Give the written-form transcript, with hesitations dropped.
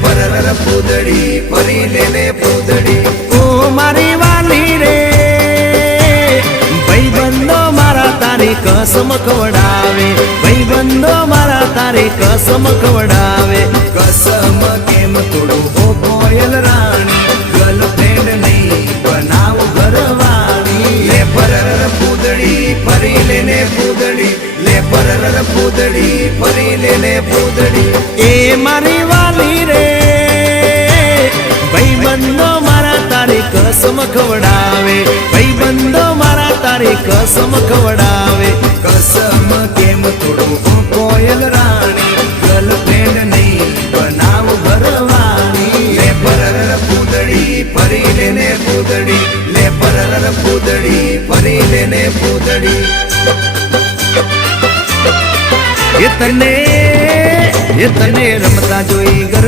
પરર પૂદડી પરી લેને પૂદડી ઓ મારી વાલી રે ભાઈબંધો મારા તારી કસમ ખવડાવે ભાઈબંધો મારા તારી કસમ ખવડાવે કસમ કેમ તોડું હો કોયલ રાણી ગર્લફ્રેન્ડ નહીં બનાવ ઘરવાળી લે પરર પૂદડી પરી લેને પૂદડી લે પરર પૂદડી પરી લેને પૂદડી એ મારી વાલી રે ભાઈબંધો મારા તારી કસમ ખવડાવે ભાઈબંધો મારા તારી કસમ ખવડાવે કસમ કેમ તોડું હો કોયલ રાણી ગર્લફ્રેન્ડ નહીં બનાવ ઘરવાળી લે પરર પૂદડી પરી લેને પૂદડી લે પરર પૂદડી પરી લેને પૂદડી એ તને રમતા જોઈ ગર